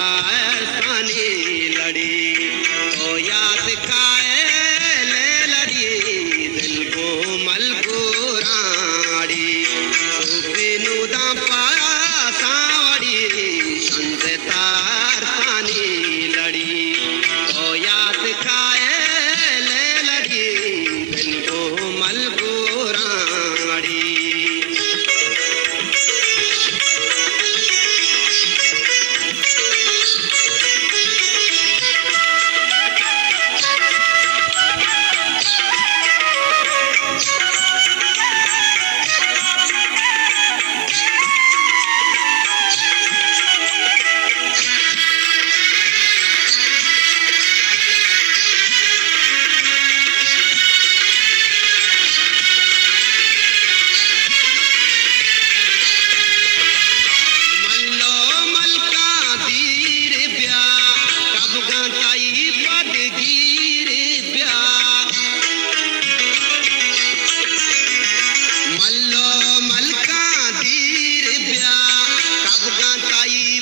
तार सानी लड़ी तो याद काए ले लड़ी दिल को मलकुराड़ी सुपिनु दा पासावड़ी संत तार सानी लड़ी तो याद काए ले लड़ी दिल को मलकुराड़ी मल्लो मलका दीर ब्या कब गाताई